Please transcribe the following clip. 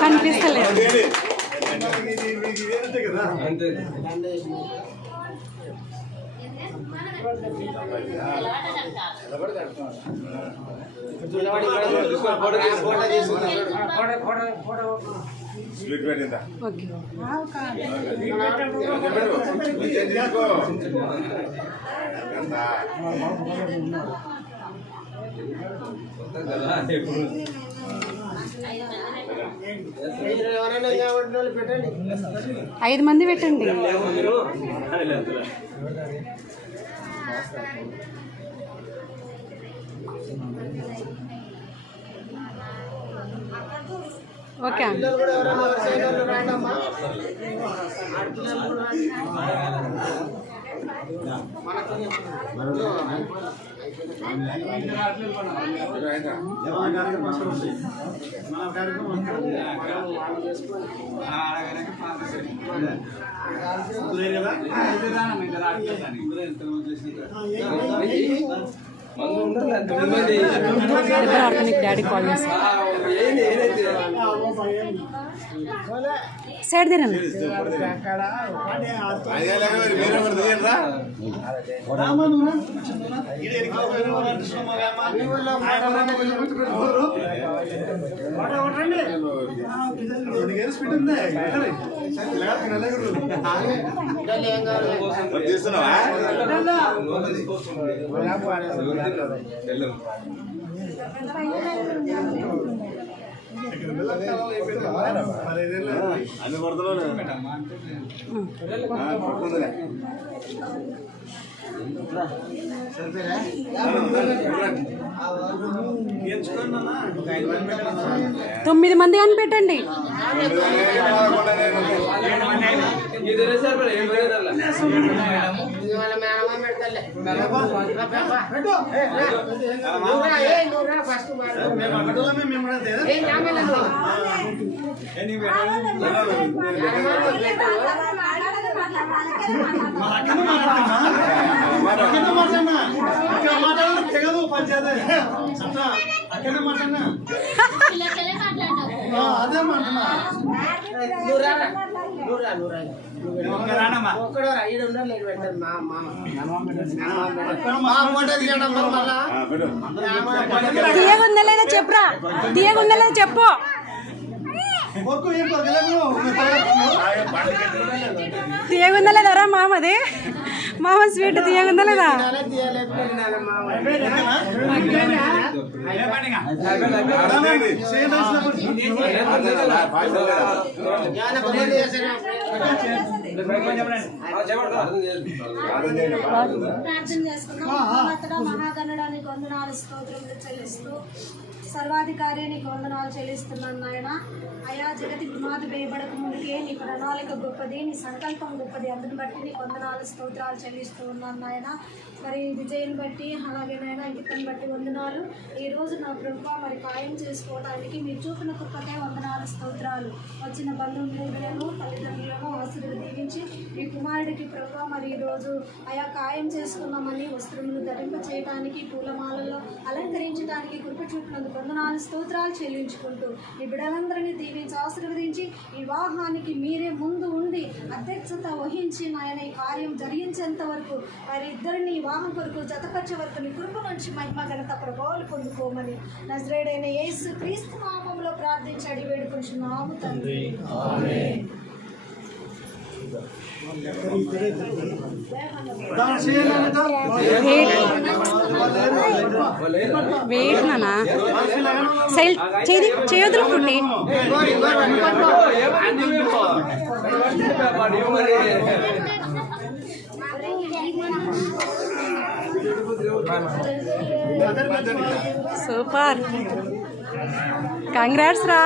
కనిపిస్తలేదు. 5 మంది పెట్టండి. ఓకే. 9 డాడీ కాల్ చేసి సైడ్ తిరండి. తొమ్మిది మంది అని పెట్టండి. తీయగుందా లేదా చెప్పురా, తీయగుందా లేదా చెప్పు. తీయగుందా లేదా రా మామది, మామ స్వీట్ తీయగుందా లేదా? మహాగణడానికి వందనాలు స్తోత్రములు చెల్లిస్తూ సర్వాధికార్యానికి వందనాలు చెల్లిస్తున్నాను నాయన. అయా, జగతి పునాది వేయబడక ముందుకే నీ ప్రణాళిక గొప్పది, నీ సంకల్పం గొప్పది. అందుని బట్టి నీకు వందనాలు స్తోత్రాలు చెల్లిస్తూ ఉన్నాను నాయన. మరి విజయని బట్టి అలాగే నాయన ఇంటిని బట్టి వందనాలు. ఈరోజు నా ప్రభుత్వ మరి ఖాయం చేసుకోవడానికి మీరు చూపిన కృపకే వందనాలు స్తోత్రాలు. వచ్చిన బంధువులను తల్లిదండ్రులను ఆశీర్వదించి మీ కుమారుడికి ప్రభుత్వ మరి ఈరోజు అయా ఖాయం చేసుకున్నామని వస్త్రములు ధరింప చేయడానికి పూలమాలలో అలంకరించడానికి కృప చూపినందుకు వందనాలు స్తోత్రాలు చెల్లించుకుంటూ ఈ బిడ్డలందరినీ దీవించి ఆశీర్వదించి ఈ వివాహానికి మీరే ముందు ఉండి అధ్యక్షత వహించి నాయన ఈ కార్యం జరిగించేంత వరకు వారి ఇద్దరిని వివాహం కొరకు జతపరిచే వరకు నీ కృప నుంచి మహిమ ఘనత ప్రభావాలు పొందుకోమని నజరేయుడైన యేసు క్రీస్తు నామములో ప్రార్థించి అడిగి వేడుకుంటున్నాము తండ్రి. వెయిట్ నానా సైడ్ చేయొద్దు పుట్టి. సూపర్, కంగ్రాట్స్ రా.